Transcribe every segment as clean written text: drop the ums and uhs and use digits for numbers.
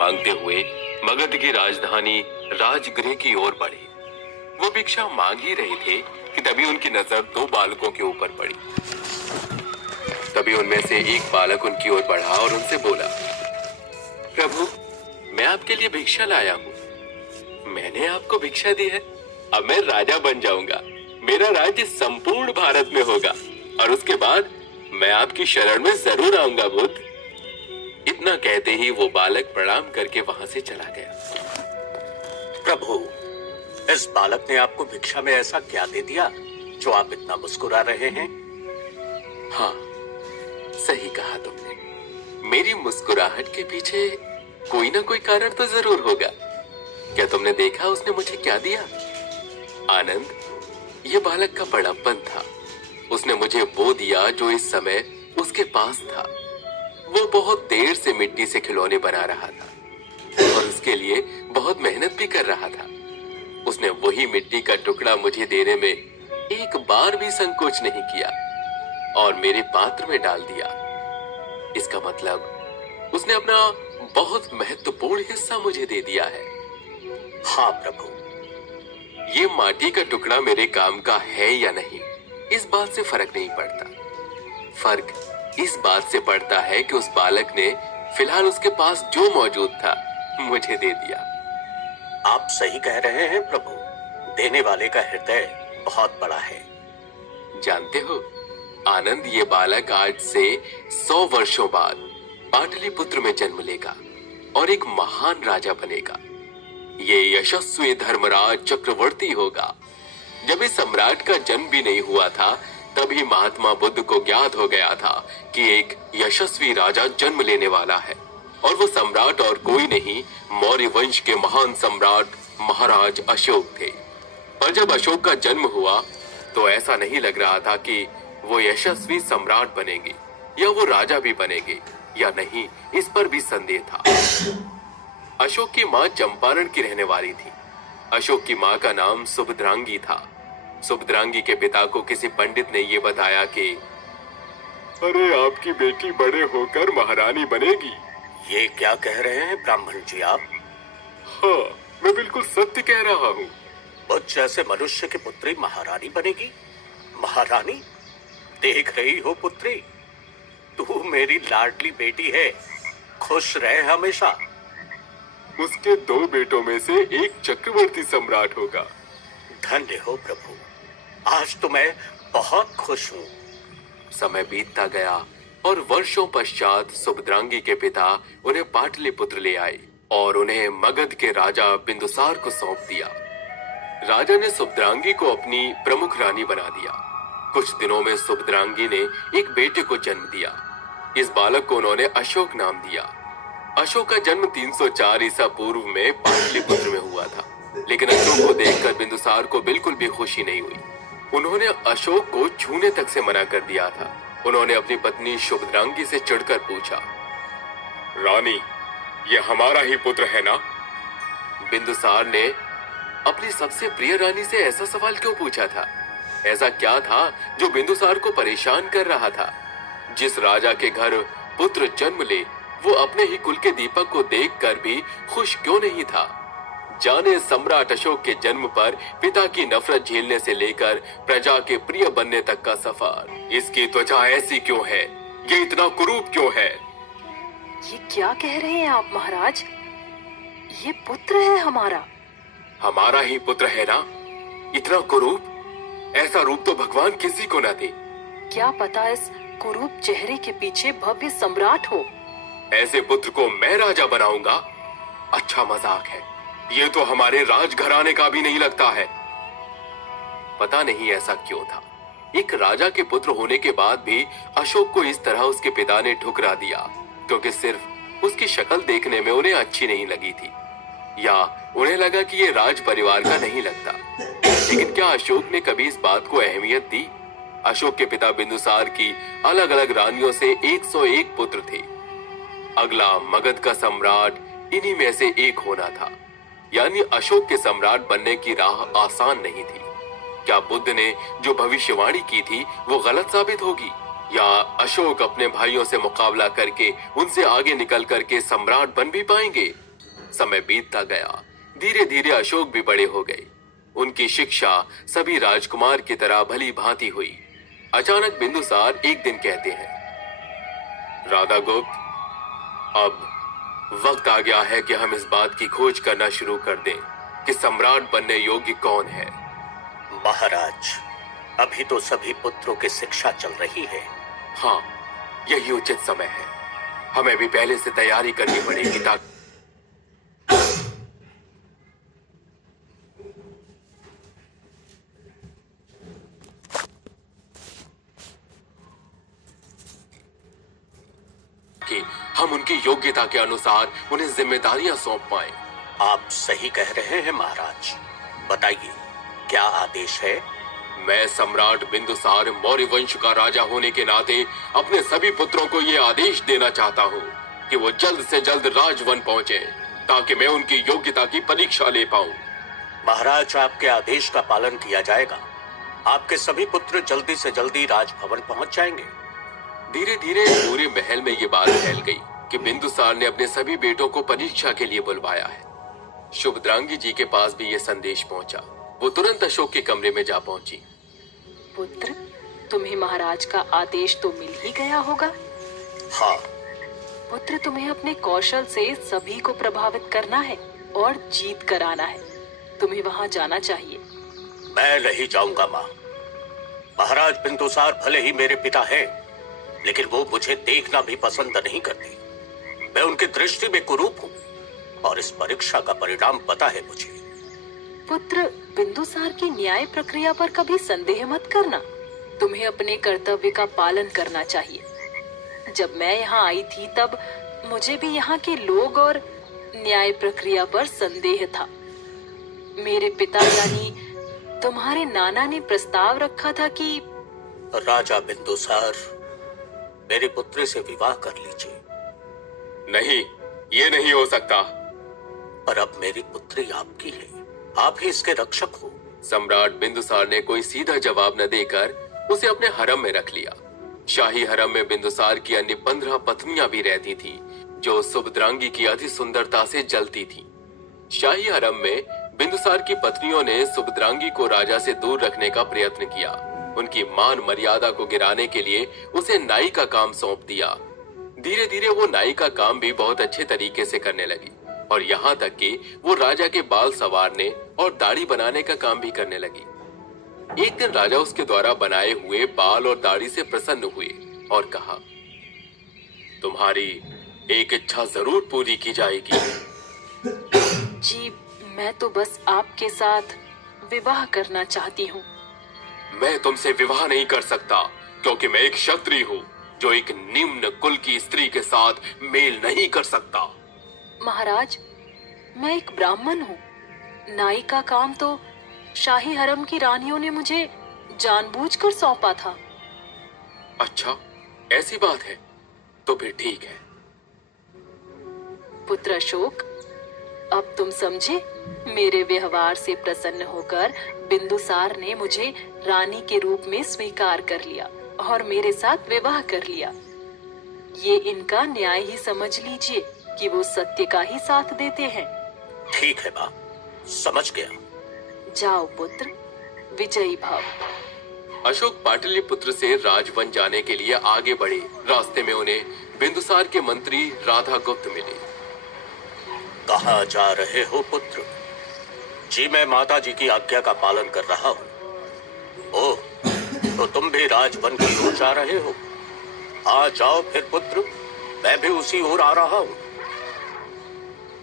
मांगते हुए मगध की राजधानी राजगृह की ओर बढ़े। वो भिक्षा मांग ही रहे थे कि तभी उनकी नजर दो बालकों के ऊपर पड़ी। तभी उनमें से एक बालक उनकी ओर बढ़ा और उनसे बोला, प्रभु, मैं आपके लिए भिक्षा लाया हूँ। मैंने आपको भिक्षा दी है, अब मैं राजा बन जाऊंगा। मेरा राज्य संपूर्ण भारत में होगा और उसके बाद मैं आपकी शरण में जरूर आऊंगा बुद्ध। इतना कहते ही वो बालक प्रणाम करके वहां से चला गया। प्रभु, इस बालक ने आपको भिक्षा में ऐसा क्या दे दिया जो आप इतना मुस्कुरा रहे हैं? हाँ, सही कहा तुमने। मेरी मुस्कुराहट के पीछे कोई ना कोई कारण तो जरूर होगा। क्या तुमने देखा उसने मुझे क्या दिया? आनंद, ये बालक का बड़प्पन था। उसने मुझे वो दिया जो इस समय उसके पास था। वो बहुत देर से मिट्टी से खिलौने बना रहा था और उसके लिए बहुत मेहनत भी कर रहा था। उसने वही मिट्टी का टुकड़ा मुझे देने में एक बार भी संकोच नहीं किया और मेरे पात्र में डाल दिया। इसका मतलब उसने अपना बहुत महत्वपूर्ण हिस्सा मुझे दे दिया है। हाँ प्रभु, ये माटी का टुकड़ा मेरे काम का है या नहीं, इस बात से फर्क नहीं पड़ता। फर्क इस बात से पड़ता है कि उस बालक ने फिलहाल उसके पास जो मौजूद था मुझे दे दिया। आप सही कह रहे हैं प्रभु। देने वाले का हृदय बहुत बड़ा है। जानते हो आनंद, ये बालक आज से 100 वर्षों बाद पाटलिपुत्र में जन्म लेगा और एक महान राजा बनेगा। ये यशस्वी धर्मराज चक्रवर्ती होगा। जब इस सम्राट का जन्म भी नहीं हुआ था तभी महात्मा बुद्ध को ज्ञात हो गया था कि एक यशस्वी राजा जन्म लेने वाला है और वो सम्राट और कोई नहीं, मौर्य वंश के महान सम्राट महाराज अशोक थे। पर जब अशोक का जन्म हुआ तो ऐसा नहीं लग रहा था कि वो यशस्वी सम्राट बनेंगे या वो राजा भी बनेंगे या नहीं, इस पर भी संदेह था। अशोक की मां चंपारण की रहने वाली थी। अशोक की मां का नाम सुभद्रांगी था। सुभद्रांगी के पिता को किसी पंडित ने ये बताया कि अरे आपकी बेटी बड़े होकर महारानी बनेगी। ये क्या कह रहे हैं ब्राह्मण जी आप? हाँ, मैं बिल्कुल सत्य कह रहा हूँ। बुद्ध जैसे मनुष्य की पुत्री महारानी बनेगी? महारानी? देख रही हो पुत्री, तू मेरी लाडली बेटी है, खुश रहे हमेशा। उसके 2 बेटों में से एक चक्रवर्ती सम्राट होगा। धन्य हो प्रभु, आज तो मैं बहुत खुश हूँ। समय बीतता गया और वर्षों पश्चात सुभद्रांगी के पिता उन्हें पाटलिपुत्र ले आए और उन्हें मगध के राजा बिंदुसार को सौंप दिया। राजा ने सुभद्रांगी को अपनी प्रमुख रानी बना दिया। कुछ दिनों में सुभद्रांगी ने एक बेटे को जन्म दिया। इस बालक को उन्होंने अशोक नाम दिया। अशोक का जन्म 304 ईसा पूर्व में पाटलिपुत्र में हुआ था, लेकिन अशोक को देखकर बिंदुसार को बिल्कुल भी खुशी नहीं हुई। उन्होंने अशोक को छूने तक से मना कर दिया था। उन्होंने अपनी पत्नी सुभद्रांगी से चिढ़कर पूछा, रानी, ये हमारा ही पुत्र है ना? बिंदुसार ने अपनी सबसे प्रिय रानी से ऐसा सवाल क्यों पूछा था? ऐसा क्या था जो बिंदुसार को परेशान कर रहा था? जिस राजा के घर पुत्र जन्म ले वो अपने ही कुल के दीपक को देखकर भी खुश क्यों नहीं था? जाने सम्राट अशोक के जन्म पर पिता की नफरत झेलने से लेकर प्रजा के प्रिय बनने तक का सफर। इसकी त्वचा ऐसी क्यों है? ये इतना कुरूप क्यों है? ये क्या कह रहे हैं आप महाराज? ये पुत्र है हमारा। हमारा ही पुत्र है ना? इतना कुरूप? ऐसा रूप तो भगवान किसी को ना दे। क्या पता इस कुरूप चेहरे के पीछे भव्य सम्राट हो। ऐसे पुत्र को मैं राजा बनाऊंगा? अच्छा मजाक है। ये तो हमारे राजघराने का भी नहीं लगता है। पता नहीं ऐसा क्यों था। एक राजा के पुत्र होने के बाद भी अशोक को इस तरह उसके पिता ने ठुकरा दिया, क्योंकि सिर्फ उसकी शक्ल देखने में उन्हें अच्छी नहीं लगी थी, या उन्हें लगा कि ये राज परिवार का नहीं लगता। लेकिन क्या अशोक ने कभी इस बात को अहमियत दी? अशोक के पिता बिंदुसार की अलग अलग रानियों से 101 पुत्र थे। अगला मगध का सम्राट इन्हीं में से एक होना था। यानी अशोक के सम्राट बनने की राह आसान नहीं थी। क्या बुद्ध ने जो भविष्यवाणी की थी वो गलत साबित होगी, या अशोक अपने भाइयों से मुकाबला करके उनसे आगे निकल करके सम्राट बन भी पाएंगे? समय बीतता गया। धीरे धीरे अशोक भी बड़े हो गए। उनकी शिक्षा सभी राजकुमार की तरह भली भांति हुई। अचानक बिंदुसार एक दिन कहते हैं, राधा गुप्त, अब वक्त आ गया है कि हम इस बात की खोज करना शुरू कर दें कि सम्राट बनने योग्य कौन है। महाराज, अभी तो सभी पुत्रों की शिक्षा चल रही है। हाँ, यही उचित समय है। हमें भी पहले से तैयारी करनी पड़ेगी ताकि हम उनकी योग्यता के अनुसार उन्हें जिम्मेदारियां सौंप पाएं। आप सही कह रहे हैं महाराज। बताइए, क्या आदेश है? मैं सम्राट बिंदुसार मौर्य वंश का राजा होने के नाते अपने सभी पुत्रों को यह आदेश देना चाहता हूँ कि वो जल्द से जल्द राजवन पहुंचे ताकि मैं उनकी योग्यता की परीक्षा ले पाऊं। महाराज, आपके आदेश का पालन किया जाएगा। आपके सभी पुत्र जल्दी से जल्दी राजभवन पहुंच जाएंगे। धीरे धीरे पूरे महल में ये बात फैल गई कि बिंदुसार ने अपने सभी बेटों को परीक्षा के लिए बुलवाया है। शुभद्रांगी जी के पास भी ये संदेश पहुंचा। वो तुरंत अशोक के कमरे में जा पहुंची। पुत्र, तुम्हें महाराज का आदेश तो मिल ही गया होगा। हाँ। पुत्र, तुम्हें अपने कौशल से सभी को प्रभावित करना है और जीत कर आना है। तुम्हें वहां जाना चाहिए। मैं नहीं जाऊंगा माँ। महाराज बिंदुसार भले ही मेरे पिता हैं, लेकिन वो मुझे देखना भी पसंद नहीं करते। मैं उनकी दृष्टि में कुरूप हूँ और इस परीक्षा का परिणाम पता है मुझे। पुत्र, बिंदुसार की न्याय प्रक्रिया पर कभी संदेह मत करना। तुम्हें अपने कर्तव्य का पालन करना चाहिए। जब मैं यहाँ आई थी तब मुझे भी यहाँ के लोग और न्याय प्रक्रिया पर संदेह था। मेरे पिता यानी तुम्हारे नाना ने प्रस्ताव रखा था कि राजा बिंदुसार, मेरी पुत्री से विवाह कर लीजिए। नहीं, ये नहीं हो सकता। पर अब मेरी पुत्री आपकी है, आप ही इसके रक्षक हो। सम्राट बिंदुसार ने कोई सीधा जवाब न देकर उसे अपने हरम में रख लिया। शाही हरम में बिंदुसार की अन्य 15 पत्नियां भी रहती थी, जो सुभद्रांगी की अति सुंदरता से जलती थी। शाही हरम में बिंदुसार की पत्नियों ने सुभद्रांगी को राजा से दूर रखने का प्रयत्न किया। उनकी मान मर्यादा को गिराने के लिए उसे नाई का काम सौंप दिया। धीरे धीरे वो नाई का काम भी बहुत अच्छे तरीके से करने लगी और यहाँ तक कि वो राजा के बाल संवारने और दाढ़ी बनाने का काम भी करने लगी। एक दिन राजा उसके द्वारा बनाए हुए बाल और दाढ़ी से प्रसन्न हुए और कहा, तुम्हारी एक इच्छा जरूर पूरी की जाएगी। जी, मैं तो बस आपके साथ विवाह करना चाहती हूँ। मैं तुमसे विवाह नहीं कर सकता क्योंकि मैं एक क्षत्रिय हूँ जो एक निम्न कुल की स्त्री के साथ मेल नहीं कर सकता। महाराज, मैं एक ब्राह्मण हूँ। नाई का काम तो शाही हरम की रानियों ने मुझे जानबूझकर सौंपा था। अच्छा, ऐसी बात है तो फिर ठीक है। पुत्र अशोक, अब तुम समझे। मेरे व्यवहार से प्रसन्न होकर बिंदुसार ने मुझे रानी के रूप में स्वीकार कर लिया और मेरे साथ विवाह कर लिया। ये इनका न्याय ही समझ लीजिए कि वो सत्य का ही साथ देते हैं। ठीक है माँ, समझ गया। जाओ पुत्र, विजयी भव। अशोक पाटलिपुत्र से राजवन जाने के लिए आगे बढ़े। रास्ते में उन्हें बिंदुसार के मंत्री राधा गुप्त मिले। कहाँ जा रहे हो पुत्र? जी, मैं माता जी की आज्ञा का पालन कर रहा हूँ। ओह, तो तुम भी राजवन की ओर जा रहे हो? आ जाओ फिर पुत्र, मैं भी उसी ओर आ रहा हूँ।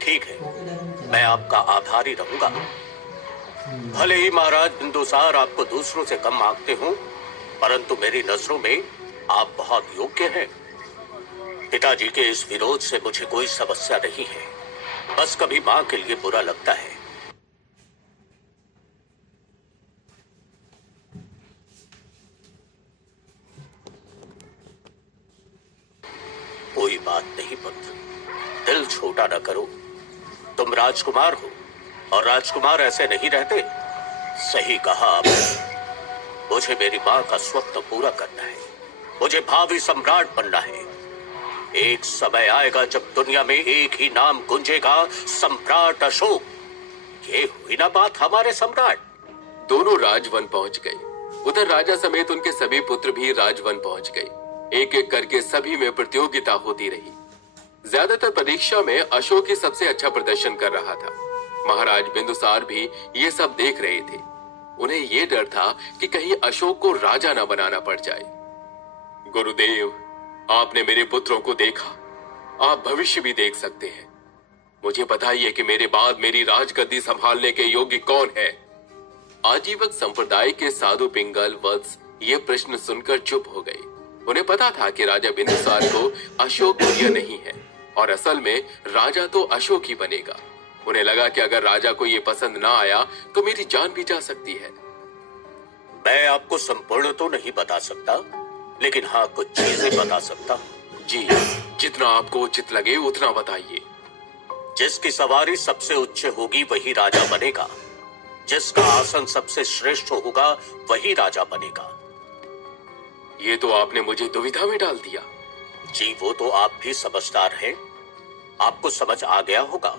ठीक है, मैं आपका आभारी रहूंगा। भले ही महाराज बिंदुसार आपको दूसरों से कम आंकते हों, परंतु मेरी नजरों में आप बहुत योग्य हैं। पिताजी के इस विरोध से मुझे कोई समस्या नहीं है, बस कभी माँ के लिए बुरा लगता है। कोई बात नहीं पुत्र, दिल छोटा न करो। तुम राजकुमार हो और राजकुमार ऐसे नहीं रहते। सही कहा आपने। मुझे मेरी माँ का स्वप्न पूरा करना है। मुझे भावी सम्राट बनना है। एक समय आएगा जब दुनिया में एक ही नाम गूंजेगा, सम्राट अशोक। ये हुई ना बात हमारे सम्राट। दोनों राजवन पहुंच गए। उधर राजा समेत उनके सभी पुत्र भी राजवन पहुंच गए। एक एक करके सभी में प्रतियोगिता होती रही। ज्यादातर परीक्षा में अशोक ही सबसे अच्छा प्रदर्शन कर रहा था। महाराज बिंदुसार भी ये सब देख रहे थे। उन्हें ये डर था कि कहीं अशोक को राजा न बनाना पड़ जाए। गुरुदेव, आपने मेरे पुत्रों को देखा, आप भविष्य भी देख सकते हैं। मुझे बताइए कि मेरे बाद मेरी राजगद्दी संभालने के योग्य कौन है? आजीवक संप्रदाय के साधु पिंगल वत्स ये प्रश्न सुनकर चुप हो गए। उन्हें पता था कि राजा बिंदुसार को अशोक प्रिय नहीं है और असल में राजा तो अशोक ही बनेगा। उन्हें लगा कि अगर राजा को ये पसंद ना आया तो मेरी जान भी जा सकती है। मैं आपको संपूर्ण तो नहीं बता सकता, लेकिन हाँ कुछ चीजें बता सकता हूँ। जी, जितना आपको उचित लगे उतना बताइए। जिसकी सवारी सबसे उच्च होगी वही राजा बनेगा। जिसका आसन सबसे श्रेष्ठ होगा वही राजा बनेगा। ये तो आपने मुझे दुविधा में डाल दिया। जी, वो तो आप भी समझदार हैं। आपको समझ आ गया होगा,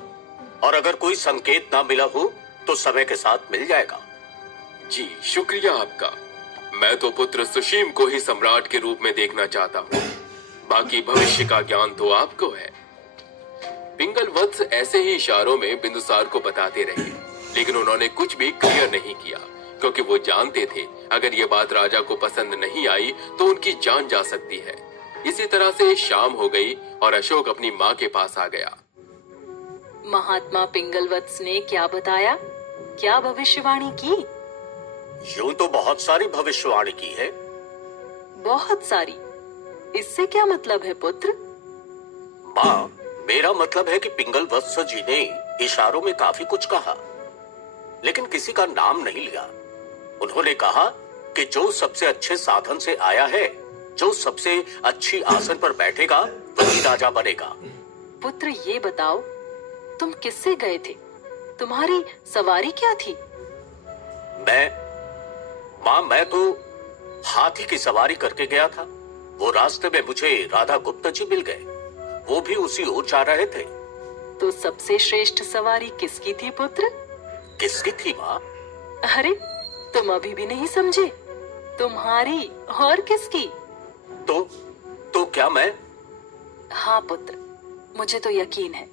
और अगर कोई संकेत ना मिला हो तो समय के साथ मिल जाएगा। जी, शुक्रिया आपका। मैं तो पुत्र सुशीम को ही सम्राट के रूप में देखना चाहता हूँ। बाकी भविष्य का ज्ञान तो आपको है। पिंगल वत्स ऐसे ही इशारों में बिंदुसार को बताते रहे, लेकिन उन्होंने कुछ भी क्लियर नहीं किया, क्योंकि वो जानते थे अगर ये बात राजा को पसंद नहीं आई तो उनकी जान जा सकती है। इसी तरह से शाम हो गई और अशोक अपनी माँ के पास आ गया। महात्मा पिंगलवत्स ने क्या बताया? क्या भविष्यवाणी की? यूं तो बहुत सारी भविष्यवाणी की है। बहुत सारी? इससे क्या मतलब है पुत्र? माँ, मेरा मतलब है कि पिंगल वत्स जी ने इशारों में काफी कुछ कहा, लेकिन किसी का नाम नहीं लिया। उन्होंने कहा कि जो सबसे अच्छे साधन से आया है, जो सबसे अच्छी आसन पर बैठेगा वही राजा बनेगा। पुत्र, ये बताओ, तुम किससे गए थे? तुम्हारी सवारी क्या थी? मैं तो हाथी की सवारी करके गया था। वो रास्ते में मुझे राधा गुप्ता जी मिल गए। वो भी उसी ओर जा रहे थे। तो सबसे श्रेष्ठ सवारी किसकी थी पुत्र? किसकी थी माँ? अरे, तुम अभी भी नहीं समझे? तुम्हारी और किसकी? तो क्या मैं? हाँ पुत्र, मुझे तो यकीन है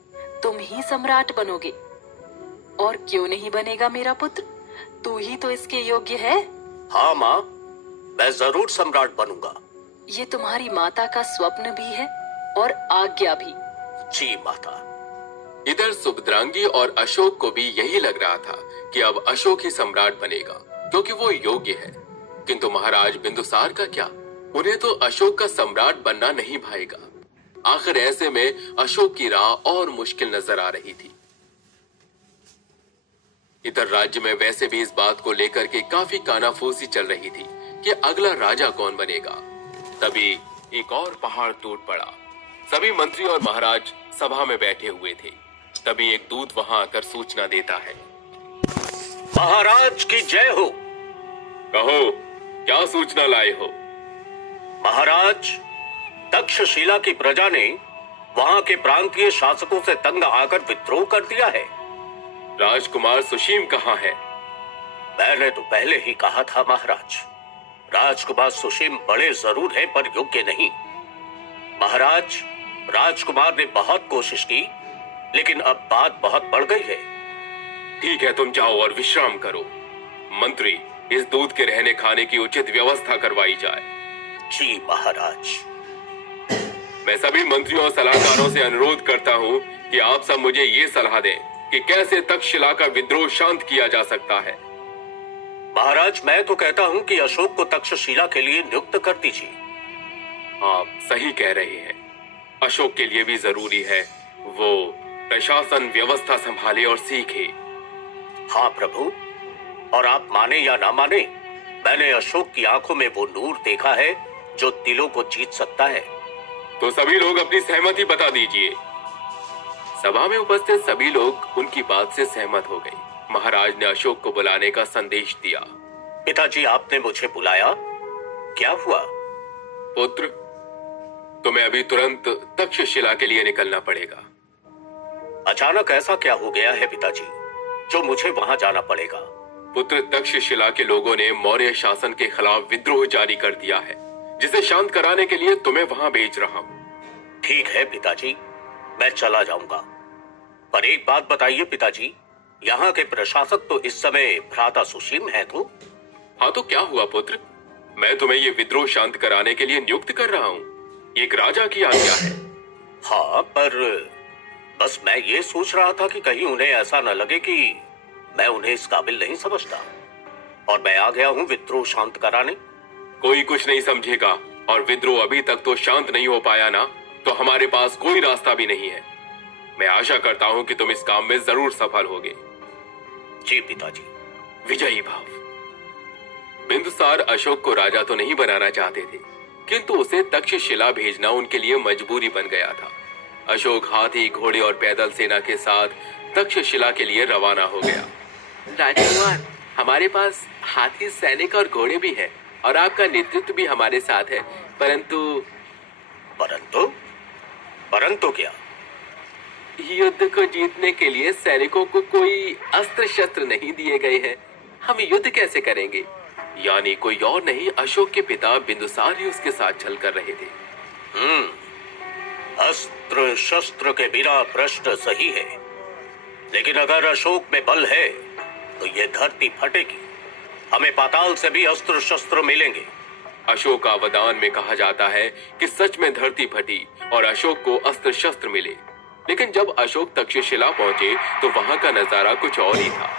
तुम ही सम्राट बनोगे। और क्यों नहीं बनेगा मेरा पुत्र? तू ही तो इसके योग्य है। हाँ माँ, मैं जरूर सम्राट बनूंगा। ये तुम्हारी माता का स्वप्न भी है और आज्ञा भी। जी माता। इधर सुभद्रांगी और अशोक को भी यही लग रहा था कि अब अशोक ही सम्राट बनेगा, क्योंकि वो योग्य है। किंतु महाराज बिंदुसार का क्या? उन्हें तो अशोक का सम्राट बनना नहीं भाएगा। आखिर ऐसे में अशोक की राह और मुश्किल नजर आ रही थी। इधर राज्य में वैसे भी इस बात को लेकर के काफी कानाफूसी चल रही थी कि अगला राजा कौन बनेगा। तभी एक और पहाड़ टूट पड़ा। सभी मंत्री और महाराज सभा में बैठे हुए थे। तभी एक दूत वहां आकर सूचना देता है। महाराज की जय हो। कहो, क्या सूचना लाए हो? महाराज, तक्षशिला की प्रजा ने वहां के प्रांतीय शासकों से तंग आकर विद्रोह कर दिया है। राजकुमार सुशीम कहाँ है? मैंने तो पहले ही कहा था महाराज, राजकुमार सुशीम बड़े जरूर हैं पर योग्य नहीं। महाराज, राजकुमार ने बहुत कोशिश की, लेकिन अब बात बहुत बढ़ गई है। ठीक है, तुम जाओ और विश्राम करो। मंत्री, इस दूत के रहने खाने की उचित व्यवस्था करवाई जाए। जी महाराज। मैं सभी मंत्रियों और सलाहकारों से अनुरोध करता हूँ कि आप सब मुझे ये सलाह दें कि कैसे तक्षशिला का विद्रोह शांत किया जा सकता है। महाराज, मैं तो कहता हूँ कि अशोक को तक्षशिला के लिए नियुक्त कर दीजिए। आप सही कह रहे हैं। अशोक के लिए भी जरूरी है वो प्रशासन व्यवस्था संभाले और सीखे। हाँ प्रभु, और आप माने या ना माने, मैंने अशोक की आंखों में वो नूर देखा है जो दिलों को जीत सकता है। तो सभी लोग अपनी सहमति बता दीजिए। सभा में उपस्थित सभी लोग उनकी बात से सहमत हो गए। महाराज ने अशोक को बुलाने का संदेश दिया। पिताजी, आपने मुझे बुलाया, क्या हुआ? पुत्र, तुम्हें अभी तुरंत तक्षशिला के लिए निकलना पड़ेगा। अचानक ऐसा क्या हो गया है पिताजी जो मुझे वहां जाना पड़ेगा? पुत्र, तक्षशिला के लोगों ने मौर्य शासन के खिलाफ विद्रोह जारी कर दिया है, जिसे शांत कराने के लिए तुम्हें वहां भेज रहा हूँ। ठीक है पिताजी, मैं चला जाऊंगा। पर एक बात बताइए पिताजी, यहाँ के प्रशासक तो इस समय भ्राता सुशील हैं तो? हाँ तो क्या हुआ पुत्र, मैं तुम्हें ये विद्रोह शांत कराने के लिए नियुक्त कर रहा हूँ। ये एक राजा की आज्ञा है। हाँ, पर बस मैं ये सोच रहा था कि कहीं उन्हें ऐसा न लगे कि मैं उन्हें इस काबिल नहीं समझता और मैं आ गया हूँ विद्रोह शांत कराने। कोई कुछ नहीं समझेगा, और विद्रोह अभी तक तो शांत नहीं हो पाया ना, तो हमारे पास कोई रास्ता भी नहीं है। मैं आशा करता हूँ कि तुम इस काम में जरूर सफल होगे। जी पिताजी। विजयी भाव। बिंदुसार अशोक को राजा तो नहीं बनाना चाहते थे, किंतु उसे तक्षशिला भेजना उनके लिए मजबूरी बन गया था। अशोक हाथी, घोड़े और पैदल सेना के साथ तक्षशिला के लिए रवाना हो गया। राजकुमार, हमारे पास हाथी, सैनिक और घोड़े भी हैं, और आपका नेतृत्व भी हमारे साथ है, परंतु परंतु परंतु क्या? युद्ध को जीतने के लिए सैनिकों को कोई अस्त्र शस्त्र नहीं दिए गए हैं। हम युद्ध कैसे करेंगे? यानी कोई और नहीं, अशोक के पिता बिंदुसार ही उसके साथ छल कर रहे थे। अस्त्र शस्त्र के बिना प्रश्न सही है, लेकिन अगर अशोक में बल है तो ये धरती फटेगी। हमें पाताल से भी अस्त्र शस्त्र मिलेंगे। अशोक अवदान में कहा जाता है कि सच में धरती फटी और अशोक को अस्त्र शस्त्र मिले। लेकिन जब अशोक तक्षशिला पहुंचे तो वहां का नजारा कुछ और ही था।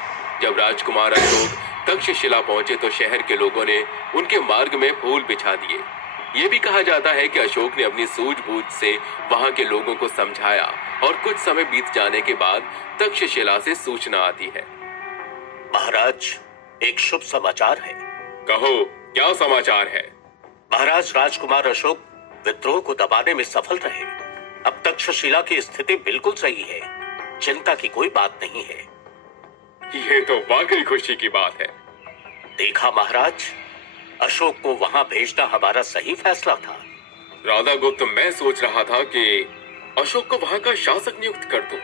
जब राजकुमार अशोक तक्षशिला पहुंचे तो शहर के लोगों ने उनके मार्ग में फूल बिछा दिए। ये भी कहा जाता है कि अशोक ने अपनी सूझबूझ से वहां के लोगों को समझाया, और कुछ समय बीत जाने के बाद तक्षशिला से सूचना आती है। महाराज, एक शुभ समाचार है। कहो, क्या समाचार है? महाराज, राजकुमार अशोक विद्रोह को दबाने में सफल रहे। अब तक्षशिला की स्थिति बिल्कुल सही है, चिंता की कोई बात नहीं है। ये तो वाकई खुशी की बात है। देखा महाराज, अशोक को वहां भेजना हमारा सही फैसला था। राधा गुप्त, मैं सोच रहा था कि अशोक को वहां का शासक नियुक्त कर दूं,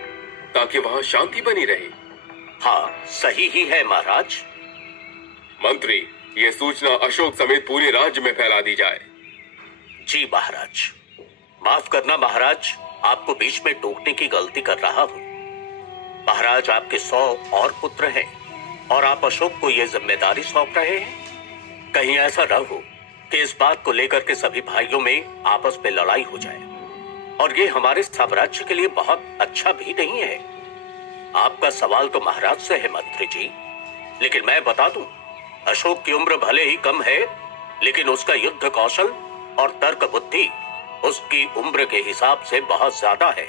ताकि वहां शांति बनी रहे। हाँ, सही ही है महाराज। मंत्री, ये सूचना अशोक समेत पूरे राज्य में फैला दी जाए। जी महाराज। माफ करना महाराज, आपको बीच में टोकने की गलती कर रहा हूँ। महाराज, आपके 100 और पुत्र हैं और आप अशोक को यह जिम्मेदारी सौंप रहे हैं। कहीं ऐसा न हो कि इस बात को लेकर के सभी भाइयों में आपस में लड़ाई हो जाए, और ये हमारे साम्राज्य के लिए बहुत अच्छा भी नहीं है। आपका सवाल तो महाराज से है मंत्री जी, लेकिन मैं बता दूं, अशोक की उम्र भले ही कम है, लेकिन उसका युद्ध कौशल और तर्क बुद्धि उसकी उम्र के हिसाब से बहुत ज्यादा है।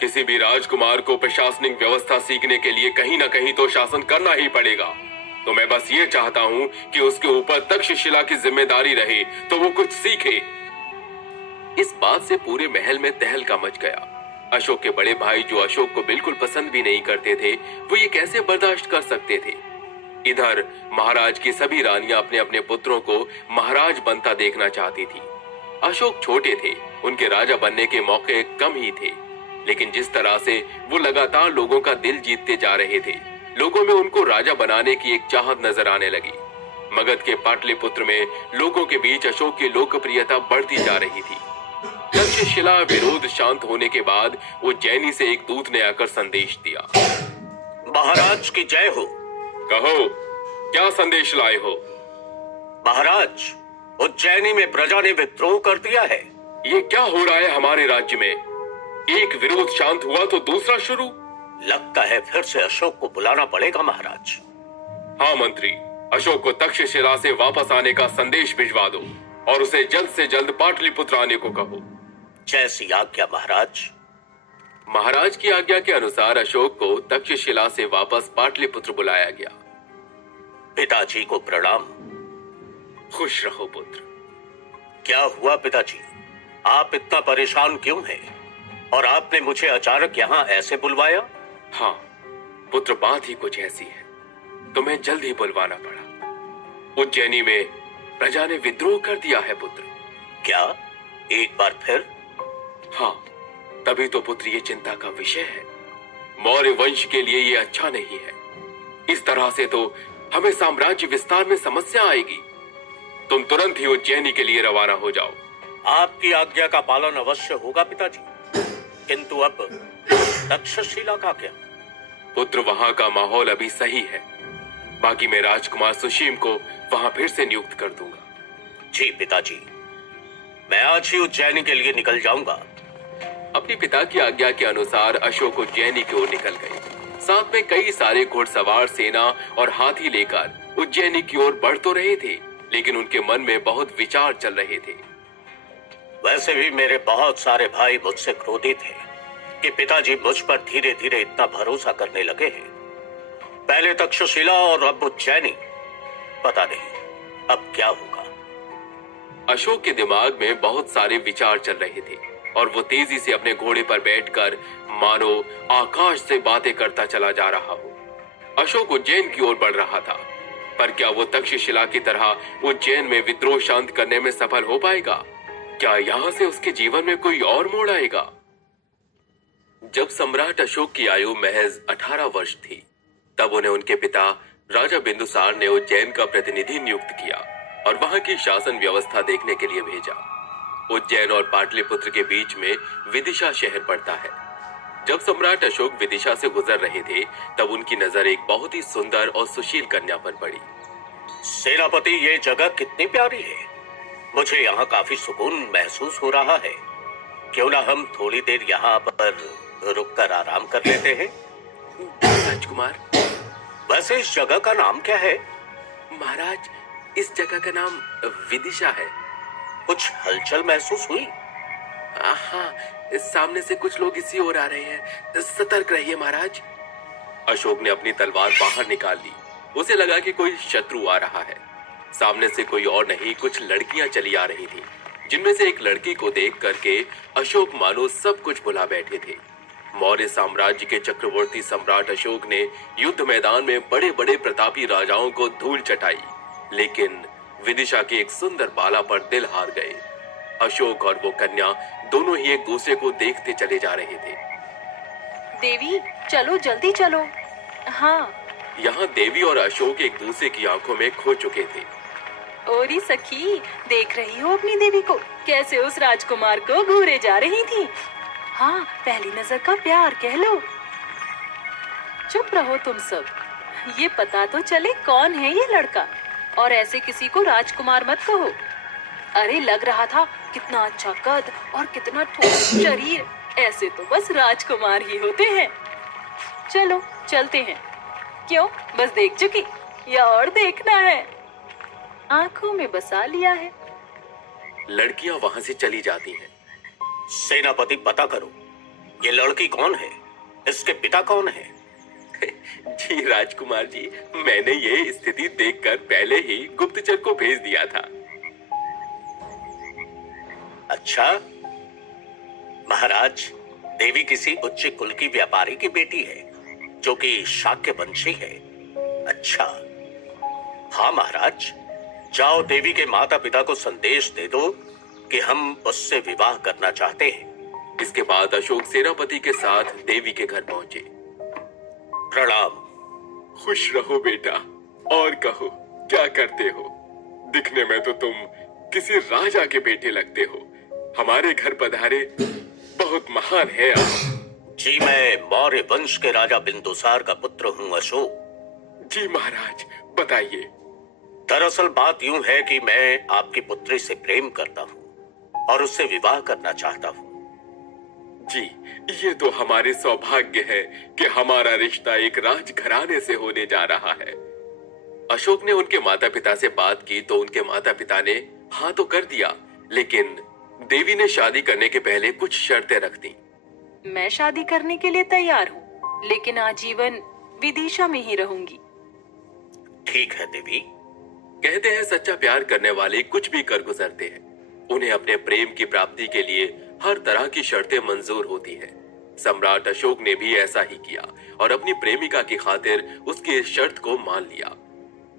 किसी भी राजकुमार को प्रशासनिक व्यवस्था सीखने के लिए कहीं ना कहीं तो शासन करना ही पड़ेगा। तो मैं बस ये चाहता हूँ कि उसके ऊपर तक्षशिला की जिम्मेदारी रहे, तो वो कुछ सीखे। इस बात से पूरे महल में तहलका मच गया। अशोक के बड़े भाई, जो अशोक को बिल्कुल पसंद भी नहीं करते थे, वो ये कैसे बर्दाश्त कर सकते थे। इधर महाराज की सभी रानियां अपने अपने पुत्रों को महाराज बनता देखना चाहती थी। अशोक छोटे थे, उनके राजा बनने के मौके कम ही थे, लेकिन जिस तरह से वो लगातार लोगों का दिल जीतते जा रहे थे, लोगों में उनको राजा बनाने की एक चाहत नजर आने लगी। मगध के पाटलिपुत्र में लोगों के बीच अशोक की लोकप्रियता बढ़ती जा रही थी। तक्षशिला विरोध शांत होने के बाद उज्जैनी से एक दूत ने आकर संदेश दिया। महाराज की जय हो। कहो, क्या संदेश लाए हो? महाराज, उज्जैनी में प्रजा ने विद्रोह कर दिया है। ये क्या हो रहा है हमारे राज्य में? एक विरोध शांत हुआ तो दूसरा शुरू। लगता है फिर से अशोक को बुलाना पड़ेगा महाराज। हाँ मंत्री, अशोक को तक्षशिला से वापस आने का संदेश भिजवा दो और उसे जल्द से जल्द पाटलिपुत्र आने को कहो। जैसी आज्ञा महाराज। महाराज की आज्ञा के अनुसार अशोक को तक्षशिला से वापस पाटलिपुत्र बुलाया गया। पिताजी को प्रणाम। खुश रहो पुत्र। क्या हुआ पिताजी, आप इतना परेशान क्यों हैं? और आपने मुझे अचानक यहाँ ऐसे बुलवाया? हाँ पुत्र, बात ही कुछ ऐसी है, तुम्हें जल्द ही बुलवाना पड़ा। उज्जैनी में प्रजा ने विद्रोह कर दिया है पुत्र। क्या? एक बार फिर? हाँ, तभी तो पुत्र ये चिंता का विषय है। मौर्य वंश के लिए ये अच्छा नहीं है। इस तरह से तो हमें साम्राज्य विस्तार में समस्या आएगी। तुम तुरंत ही उज्जैनी के लिए रवाना हो जाओ। आपकी आज्ञा का पालन अवश्य होगा पिताजी, किंतु अब तक्षशिला का क्या? पुत्र, वहां का माहौल अभी सही है। बाकी मैं राजकुमार सुशीम को वहां फिर से नियुक्त कर दूंगा। जी पिताजी, मैं आज ही उज्जैनी के लिए निकल जाऊंगा। अपने पिता की आज्ञा के अनुसार अशोक उज्जैनी की ओर निकल गए। साथ में कई सारे घुड़सवार, सेना और हाथी लेकर उज्जैनी की ओर बढ़ तो रहे थे, लेकिन उनके मन में बहुत विचार चल रहे थे। वैसे भी मेरे बहुत सारे भाई मुझसे क्रोधित हैं कि पिताजी मुझ पर धीरे धीरे इतना भरोसा करने लगे हैं। पहले तक्षशिला और अब उज्जैनी, पता नहीं अब क्या होगा। अशोक के दिमाग में बहुत सारे विचार चल रहे थे और वो तेजी से अपने घोड़े पर बैठकर मानो आकाश से बातें करता चला जा रहा हो। अशोक उज्जैन की ओर बढ़ रहा था, पर क्या वो तक्षशिला की तरह उज्जैन में विद्रोह शांत करने में सफल हो पाएगा? क्या यहां से उसके जीवन में कोई और मोड़ आएगा? जब सम्राट अशोक की आयु महज 18 वर्ष थी, तब उन्हें उनके पिता राजा बिंदुसार ने उज्जैन का प्रतिनिधि नियुक्त किया और वहां की शासन व्यवस्था देखने के लिए भेजा। उज्जैन और पाटलिपुत्र के बीच में विदिशा शहर पड़ता है। जब सम्राट अशोक विदिशा से गुजर रहे थे, तब उनकी नजर एक बहुत ही सुंदर और सुशील कन्या पर पड़ी। सेनापति, ये जगह कितनी प्यारी है। मुझे यहाँ काफी सुकून महसूस हो रहा है। क्यों ना हम थोड़ी देर यहाँ पर रुककर आराम कर लेते हैं? राजकुमार, वैसे इस जगह का नाम क्या है? महाराज, इस जगह का नाम विदिशा है। कुछ हलचल महसूस हुई? हाँ, सामने से कुछ लोग इसी ओर आ रहे हैं। सतर्क रहिए महाराज। अशोक ने अपनी तलवार बाहर निकाल ली। उसे लगा कि कोई शत्रु आ रहा है। सामने से कोई और नहीं, कुछ लड़कियां चली आ रही थी, जिनमें से एक लड़की को देख करके अशोक मानो सब कुछ भुला बैठे थे। मौर्य साम्राज्य के चक्रवर्ती सम्राट अशोक ने युद्ध मैदान में बड़े बड़े प्रतापी राजाओं को धूल चटाई, लेकिन विदिशा की एक सुंदर बाला पर दिल हार गए। अशोक और वो कन्या दोनों ही एक दूसरे को देखते चले जा रहे थे। देवी, चलो जल्दी चलो। हाँ। यहाँ देवी और अशोक एक दूसरे की आंखों में खो चुके थे। ओरी सखी, देख रही हो अपनी देवी को कैसे उस राजकुमार को घूरे जा रही थी? हाँ, पहली नजर का प्यार कह लो। चुप रहो तुम सब। ये पता तो चले कौन है ये लड़का, और ऐसे किसी को राजकुमार मत कहो। अरे, लग रहा था कितना अच्छा कद और कितना ठोस शरीर। ऐसे तो बस राजकुमार ही होते हैं। चलो चलते हैं। क्यों, बस देख चुकी या और देखना है? आंखों में बसा लिया है। लड़कियां वहां से चली जाती हैं। सेनापति, पता करो ये लड़की कौन है, इसके पिता कौन है? जी राजकुमार जी, मैंने ये स्थिति देखकर पहले ही गुप्तचर को भेज दिया था। अच्छा महाराज, देवी किसी उच्च कुल की व्यापारी की बेटी है जो कि शाक्य वंशी है। अच्छा, हाँ महाराज, जाओ देवी के माता पिता को संदेश दे दो कि हम उससे विवाह करना चाहते हैं। इसके बाद अशोक सेनापति के साथ देवी के घर पहुंचे। प्रणाम। खुश रहो बेटा, और कहो क्या करते हो? दिखने में तो तुम किसी राजा के बेटे लगते हो। हमारे घर पधारे, बहुत महान है आप। जी, मैं मौर्य वंश के राजा बिंदुसार का पुत्र हूँ अशोक। जी महाराज, बताइए। दरअसल बात यूं है कि मैं आपकी पुत्री से प्रेम करता हूँ और उससे विवाह करना चाहता हूँ। जी, ये तो हमारे सौभाग्य है कि हमारा रिश्ता एक राजघराने से होने जा रहा है। अशोक ने उनके माता पिता से बात की तो उनके माता पिता ने हाँ तो कर दिया, लेकिन देवी ने शादी करने के पहले कुछ शर्तें रख दी। मैं शादी करने के लिए तैयार हूँ, लेकिन आजीवन विदिशा में ही रहूंगी। ठीक है देवी। कहते हैं सच्चा प्यार करने वाले कुछ भी कर गुजरते हैं। उन्हें अपने प्रेम की प्राप्ति के लिए हर तरह की शर्तें मंजूर होती हैं। सम्राट अशोक ने भी ऐसा ही किया और अपनी प्रेमिका की खातिर उसकी इस शर्त को मान लिया।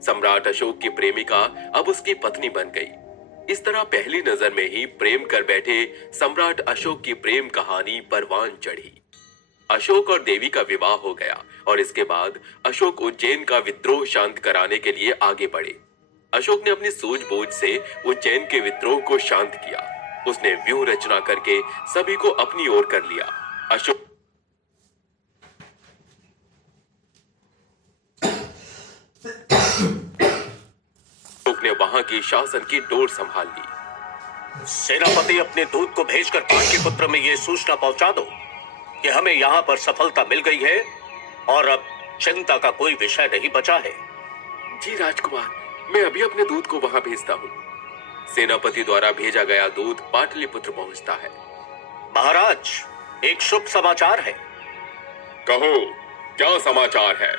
सम्राट अशोक की प्रेमिका अब उसकी पत्नी बन गई। इस तरह पहली नजर में ही प्रेम कर बैठे सम्राट अशोक की प्रेम कहानी परवान चढ़ी। अशोक और देवी का विवाह हो गया और इसके बाद अशोक उज्जैन का विद्रोह शांत कराने के लिए आगे बढ़े। अशोक ने अपनी सूझबूझ से उज्जैन के विद्रोह को शांत किया। उसने व्यूह रचना करके सभी को अपनी ओर कर लिया। अशोक ने वहां की शासन की डोर संभाल ली। सेनापति, अपने दूत को भेजकर पाटलिपुत्र में यह सूचना पहुंचा दो कि हमें यहाँ पर सफलता मिल गई है और अब चिंता का कोई विषय नहीं बचा है। जी राजकुमार, मैं अभी अपने दूत को वहां भेजता हूँ। सेनापति द्वारा भेजा गया दूत पाटलिपुत्र पहुंचता है। महाराज, एक शुभ समाचार है। कहो, क्या समाचार है?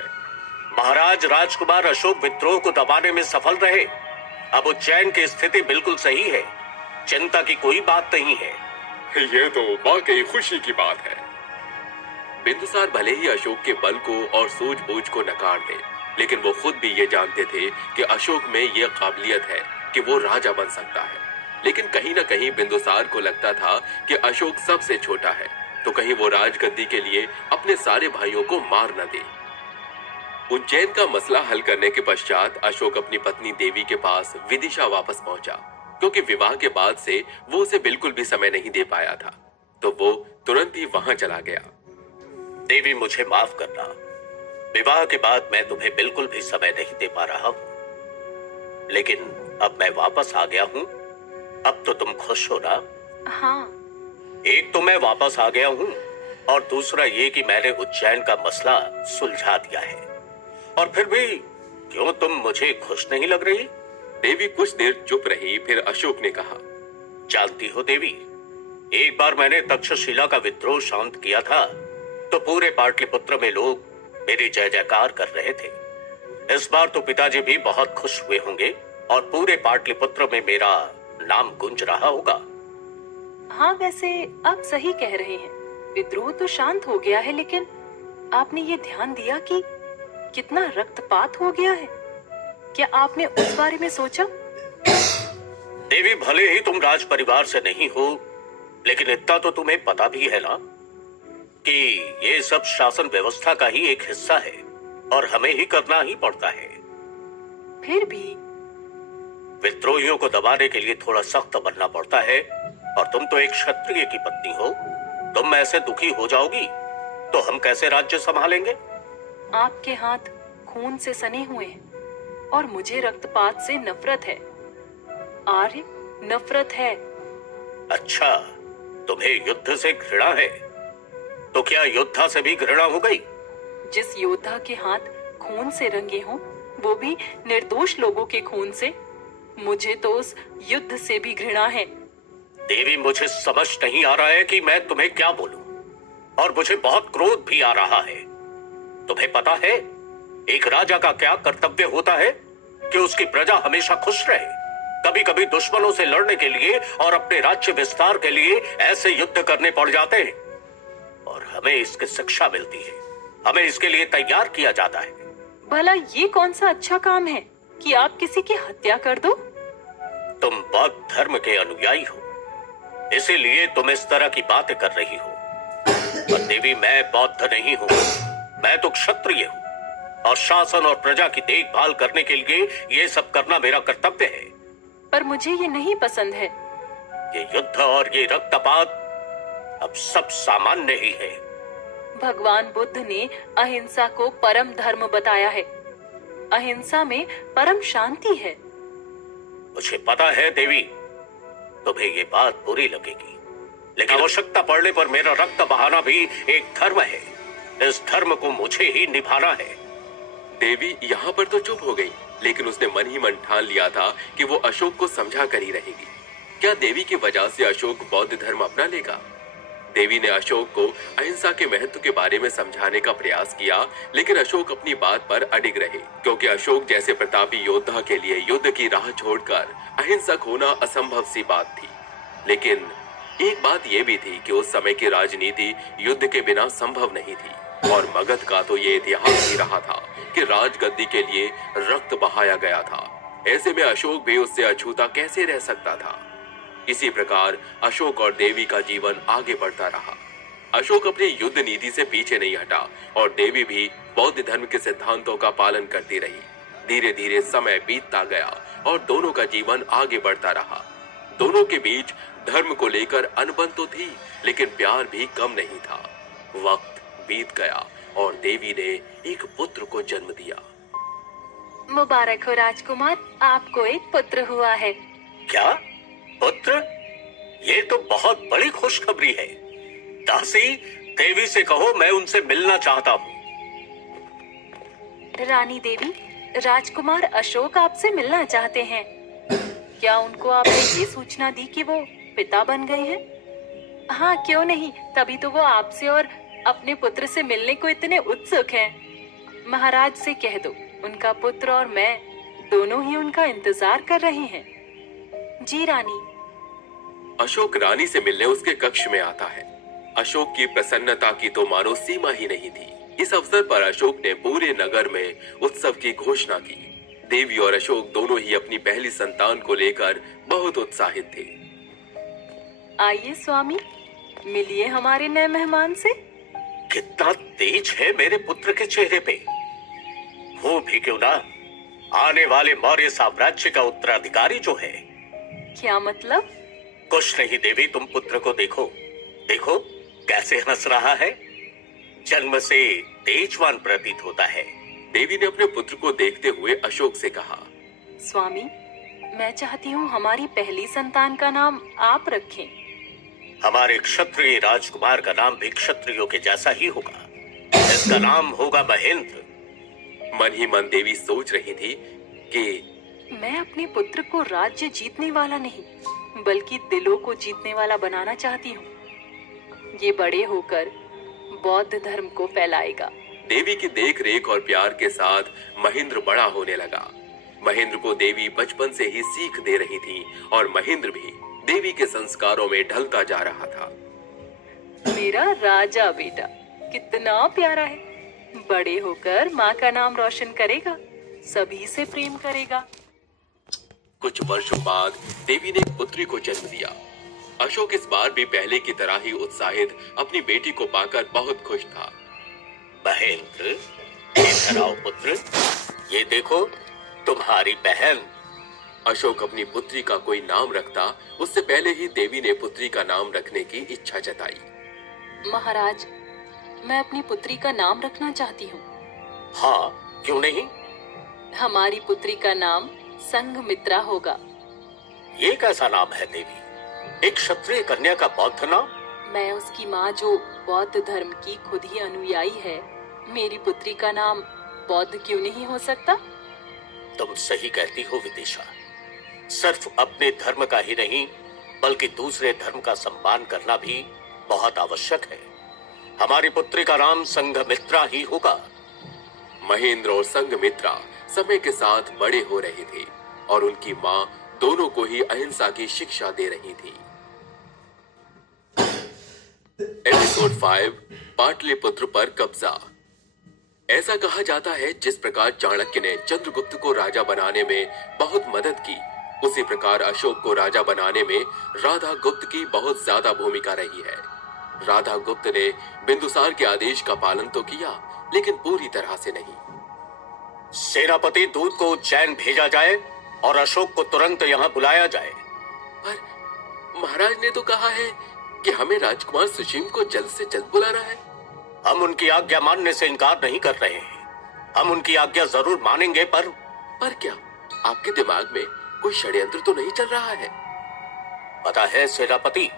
महाराज, राजकुमार अशोक विद्रोह को दबाने में सफल रहे। अब उज्जैन की स्थिति बिल्कुल सही है, चिंता की कोई बात नहीं है। यह तो वाकई खुशी की बात है। बिंदुसार भले ही अशोक के बल को और सूझबूझ को नकार दे, लेकिन वो खुद भी ये जानते थे कि अशोक में यह काबिलियत है कि वो राजा बन सकता है। लेकिन कहीं ना कहीं बिंदुसार को लगता था कि अशोक सबसे छोटा है, तो कहीं वो राजगद्दी के लिए अपने सारे भाइयों को मार न दे। उज्जैन का मसला हल करने के पश्चात अशोक अपनी पत्नी देवी के पास विदिशा वापस पहुंचा, क्योंकि विवाह के बाद से वो उसे बिल्कुल भी समय नहीं दे पाया था, तो वो तुरंत ही वहां चला गया। देवी, मुझे माफ करना, विवाह के बाद मैं तुम्हें बिल्कुल भी समय नहीं दे पा रहा हूं, लेकिन अब मैं वापस आ गया हूं। अब तो तुम खुश हो ना? हाँ। एक तो मैं वापस आ गया हूं और दूसरा ये कि मैंने उज्जैन का मसला सुलझा दिया है। और फिर भी क्यों तुम मुझे खुश नहीं लग रही? देवी कुछ देर चुप रही, फिर अशोक ने कहा, जानती हो देवी, एक बार मैंने तक्षशिला का विद्रोह शांत किया था तो पूरे पाटलिपुत्र में लोग मेरी जय जयकार कर रहे थे। इस बार तो पिताजी भी बहुत खुश हुए होंगे और पूरे पाटलिपुत्र में मेरा नाम गूंज रहा होगा। हाँ, वैसे आप सही कह रहे हैं, विद्रोह तो शांत हो गया है, लेकिन आपने ये ध्यान दिया कि कितना रक्तपात हो गया है? क्या आपने उस बारे में सोचा? देवी, भले ही तुम राज परिवार से नहीं हो, लेकिन इतना तो तुम्हें पता भी है ना कि ये सब शासन व्यवस्था का ही एक हिस्सा है और हमें ही करना ही पड़ता है। फिर भी विद्रोहियों को दबाने के लिए थोड़ा सख्त बनना पड़ता है, और तुम तो एक क्षत्रिय की पत्नी हो। तुम ऐसे दुखी हो जाओगी तो हम कैसे राज्य संभालेंगे? आपके हाथ खून से सने हुए हैं और मुझे रक्तपात से नफरत है। आर्य, नफरत है। अच्छा, तुम्हें युद्ध से घृणा है, तो क्या योद्धा से भी घृणा हो गई? जिस योद्धा के हाथ खून से रंगे हों, वो भी निर्दोष लोगों के खून से, मुझे तो उस युद्ध से भी घृणा है। देवी, मुझे समझ नहीं आ रहा है कि मैं तुम्हें क्या बोलूं, और मुझे बहुत क्रोध भी आ रहा है। तुम्हें पता है एक राजा का क्या कर्तव्य होता है? कि उसकी प्रजा हमेशा खुश रहे। कभी कभी दुश्मनों से लड़ने के लिए और अपने राज्य विस्तार के लिए ऐसे युद्ध करने पड़ जाते हैं, और हमें इसकी शिक्षा मिलती है, हमें इसके लिए तैयार किया जाता है। भला ये कौन सा अच्छा काम है कि आप किसी की हत्या कर दो? तुम बौद्ध धर्म के अनुयायी हो, इसीलिए तुम इस तरह की बातें कर रही हो। पर देवी, मैं बौद्ध नहीं हूँ, मैं तो क्षत्रिय हूँ, और शासन और प्रजा की देखभाल करने के लिए ये सब करना मेरा कर्तव्य है। पर मुझे ये नहीं पसंद है। ये युद्ध और ये रक्तपात अब सब सामान्य ही है। भगवान बुद्ध ने अहिंसा को परम धर्म बताया है। अहिंसा में परम शांति है। मुझे पता है देवी, तुम्हें ये बात बुरी लगेगी, लेकिन आवश्यकता पड़ने पर मेरा रक्त बहाना भी एक धर्म है। इस धर्म को मुझे ही निभाना है। देवी यहाँ पर तो चुप हो गई, लेकिन उसने मन ही मन ठान लिया था कि वो अशोक को समझा कर ही रहेगी। क्या देवी की वजह से अशोक बौद्ध धर्म अपना लेगा? देवी ने अशोक को अहिंसा के महत्व के बारे में समझाने का प्रयास किया, लेकिन अशोक अपनी बात पर अडिग रहे, क्योंकि अशोक जैसे प्रतापी योद्धा के लिए युद्ध की राह छोड़कर अहिंसक होना असंभव सी बात थी। लेकिन एक बात यह भी थी कि उस समय की राजनीति युद्ध के बिना संभव नहीं थी, और मगध का तो ये इतिहास ही रहा था कि राजगद्दी के लिए रक्त बहाया गया था। ऐसे में अशोक भी उससे अछूता कैसे रह सकता था। इसी प्रकार अशोक और देवी का जीवन आगे बढ़ता रहा। अशोक अपनी युद्ध नीति से पीछे नहीं हटा और देवी भी बौद्ध धर्म के सिद्धांतों का पालन करती रही। धीरे धीरे समय बीतता गया और दोनों का जीवन आगे बढ़ता रहा। दोनों के बीच धर्म को लेकर अनबन तो थी, लेकिन प्यार भी कम नहीं था। वक्त बीत गया और देवी ने एक पुत्र को जन्म दिया। मुबारक हो राजकुमार, आपको एक पुत्र हुआ है। क्या पुत्र? ये तो बहुत बड़ी खुशखबरी है। दासी, देवी से कहो मैं उनसे मिलना चाहता हूँ। रानी देवी, राजकुमार अशोक आपसे मिलना चाहते हैं। क्या उनको आपने ये सूचना दी कि वो पिता बन गए हैं? हाँ, क्यों नहीं, तभी तो वो आपसे और अपने पुत्र से मिलने को इतने उत्सुक हैं। महाराज से कह दो, उनका पुत्र और मैं दोनों ही उनका इंतजार कर रहे हैं। जी रानी। अशोक रानी से मिलने उसके कक्ष में आता है। अशोक की प्रसन्नता की तो मानो सीमा ही नहीं थी। इस अवसर पर अशोक ने पूरे नगर में उत्सव की घोषणा की। देवी और अशोक दोनों ही अपनी पहली संतान को लेकर बहुत उत्साहित थे। आइए स्वामी, मिलिए हमारे नए मेहमान से। कितना तेज है मेरे पुत्र के चेहरे पे। वो भी क्यों ना आने वाले मौर्य साम्राज्य का उत्तराधिकारी जो है। क्या मतलब? कुछ नहीं देवी, तुम पुत्र को देखो। देखो कैसे हंस रहा है। जन्म से तेजवान प्रतीत होता है। देवी ने अपने पुत्र को देखते हुए अशोक से कहा, स्वामी, मैं चाहती हूँ हमारी पहली संतान का नाम आप रखें। हमारे क्षत्रिय राजकुमार का नाम भी क्षत्रियों के जैसा ही होगा। इसका नाम होगा महेंद्र। मन ही मन देवी सोच रही थी कि मैं अपने पुत्र को राज्य जीतने वाला नहीं, बल्कि दिलों को जीतने वाला बनाना चाहती हूँ। ये बड़े होकर बौद्ध धर्म को फैलाएगा। देवी की देख रेख और प्यार के साथ महेंद्र बड़ा होने लगा। महेंद्र को देवी बचपन से ही सीख दे रही थी और महेंद्र भी देवी के संस्कारों में ढलता जा रहा था। मेरा राजा बेटा कितना प्यारा है। बड़े होकर माँ का नाम रोशन करेगा, सभी से प्रेम करेगा। कुछ वर्षों बाद देवी ने एक पुत्री को जन्म दिया। अशोक इस बार भी पहले की तरह ही उत्साहित अपनी बेटी को पाकर बहुत खुश था। महेंद्र, इधर आओ पुत्र। ये देखो तुम्हारी बहन। अशोक अपनी पुत्री का कोई नाम रखता उससे पहले ही देवी ने पुत्री का नाम रखने की इच्छा जताई। महाराज, मैं अपनी पुत्री का नाम रखना चाहती हूँ। हाँ, क्यों नहीं। हमारी पुत्री का नाम संघमित्रा होगा। ये कैसा नाम है देवी? एक क्षत्रिय कन्या का बौद्ध नाम? मैं उसकी माँ जो बौद्ध धर्म की खुद ही अनुयायी है, मेरी पुत्री का नाम बौद्ध क्यों नहीं हो सकता? तुम सही कहती हो विदिशा। सिर्फ अपने धर्म का ही नहीं बल्कि दूसरे धर्म का सम्मान करना भी बहुत आवश्यक है। हमारी पुत्री का नाम संघमित्रा ही होगा। महेंद्र और संघमित्रा समय के साथ बड़े हो रहे थे और उनकी माँ दोनों को ही अहिंसा की शिक्षा दे रही थी। एपिसोड 5, पाटलिपुत्र पर कब्जा। ऐसा कहा जाता है जिस प्रकार चाणक्य ने चंद्रगुप्त को राजा बनाने में बहुत मदद की, उसी प्रकार अशोक को राजा बनाने में राधा गुप्त की बहुत ज्यादा भूमिका रही है। राधा गुप्त ने बिंदुसार के आदेश का पालन तो किया, लेकिन पूरी तरह से नहीं। सेनापति दूत को उज्जैन भेजा जाए और अशोक को तुरंत यहाँ बुलाया जाए। पर महाराज ने तो कहा है कि हमें राजकुमार सुशीम को जल्द से जल्द बुलाना है। हम उनकी आज्ञा मानने से इनकार नहीं कर रहे हैं। हम उनकी आज्ञा जरूर मानेंगे, पर क्या आपके दिमाग में कोई षड्यंत्र तो नहीं चल रहा है? पता है सेनापति,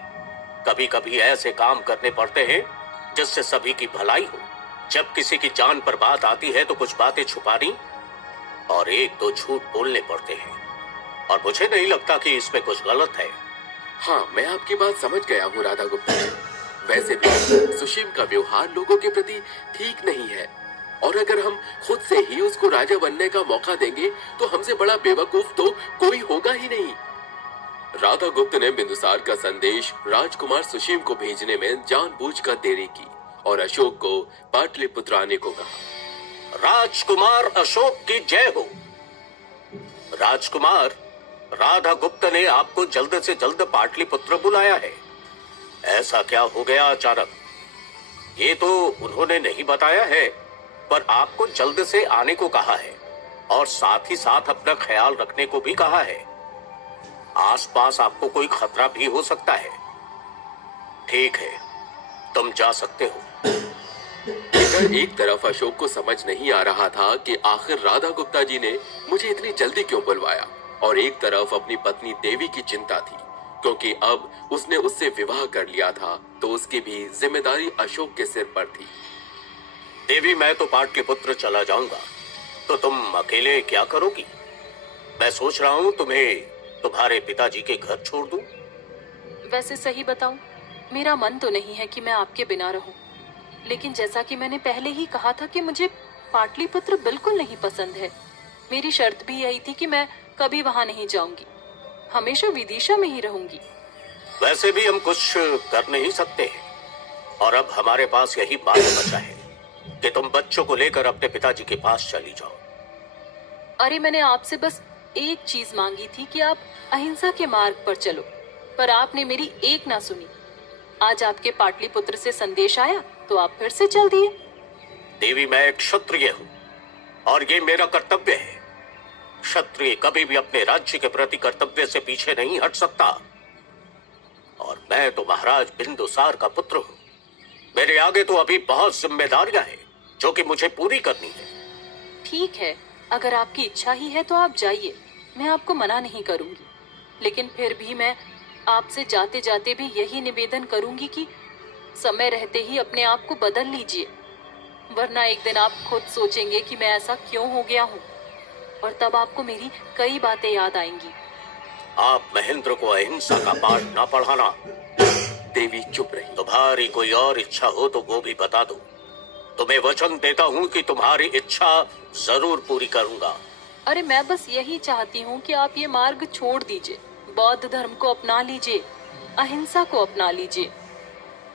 कभी कभी ऐसे काम करने पड़ते हैं जिससे सभी की भलाई हो। जब किसी की जान पर बात आती है तो कुछ बातें छुपानी और एक दो झूठ बोलने पड़ते हैं, और मुझे नहीं लगता कि इसमें कुछ गलत है। हाँ, मैं आपकी बात समझ गया हूँ राधा गुप्ता। वैसे भी सुशीम का व्यवहार लोगों के प्रति ठीक नहीं है, और अगर हम खुद से ही उसको राजा बनने का मौका देंगे तो हमसे बड़ा बेवकूफ तो कोई होगा ही नहीं। राधा गुप्त ने बिंदुसार का संदेश राजकुमार सुशीम को भेजने में जानबूझकर देरी की और अशोक को पाटलिपुत्र आने को कहा। राजकुमार अशोक की जय हो। राजकुमार, राधा गुप्त ने आपको जल्द से जल्द पाटलिपुत्र बुलाया है। ऐसा क्या हो गया अचानक? ये तो उन्होंने नहीं बताया है, पर आपको जल्द से आने को कहा है और साथ ही साथ अपना ख्याल रखने को भी कहा है। आसपास आपको कोई खतरा भी हो सकता है। ठीक है, तुम जा सकते हो। इधर एक तरफ अशोक को समझ नहीं आ रहा था कि आखिर राधा गुप्ता जी ने मुझे इतनी जल्दी क्यों बुलवाया, और एक तरफ अपनी पत्नी देवी की चिंता थी, क्योंकि अब उसने उससे विवाह कर लिया था, तो उसकी भी जिम्मेदारी अशोक के सिर पर थी। देवी, मैं तो पाटलिपुत्र चला जाऊंगा, तो तुम अकेले क्या करोगी? मैं सोच रहा हूँ तुम्हें तुम्हारे पिताजी के घर छोड़ दूं। वैसे सही बताऊं, मेरा मन तो नहीं है कि मैं आपके बिना रहूं, लेकिन जैसा कि मैंने पहले ही कहा था कि मुझे पाटलिपुत्र बिल्कुल नहीं पसंद है। मेरी शर्त भी यही थी कि मैं कभी वहां नहीं जाऊंगी, हमेशा विदिशा में ही रहूंगी। वैसे भी हम कुछ कर नहीं सकते हैं, और अब हमारे पास यही मार्ग बचा है कि तुम बच्चों को लेकर अपने पिताजी के पास चली जाओ। अरे, मैंने आपसे बस एक चीज मांगी थी कि आप अहिंसा के मार्ग पर चलो, पर आपने मेरी एक ना सुनी। आज आपके पाटलिपुत्र से संदेश आया तो आप फिर से चल दिए। देवी, मैं एक क्षत्रिय हूँ और ये मेरा कर्तव्य है। क्षत्रिय कभी भी अपने राज्य के प्रति कर्तव्य से पीछे नहीं हट सकता, और मैं तो महाराज बिंदुसार का पुत्र हूँ। मेरे आगे तो अभी बहुत जिम्मेदारियां हैं जो कि मुझे पूरी करनी है। ठीक है, अगर आपकी इच्छा ही है तो आप जाइए, मैं आपको मना नहीं करूंगी, लेकिन फिर भी मैं आपसे जाते जाते भी यही निवेदन करूंगी कि समय रहते ही अपने आप को बदल लीजिए, वरना एक दिन आप खुद सोचेंगे कि मैं ऐसा क्यों हो गया हूँ, और तब आपको मेरी कई बातें याद आएंगी। आप महेंद्र को अहिंसा का पाठ ना पढ़ाना। देवी चुप रही। तुम्हारी कोई और इच्छा हो तो वो भी बता दो। तुम्हें वचन देता हूँ कि तुम्हारी इच्छा जरूर पूरी करूंगा। अरे, मैं बस यही चाहती हूँ कि आप ये मार्ग छोड़ दीजिए, बौद्ध धर्म को अपना लीजिए, अहिंसा को अपना लीजिए।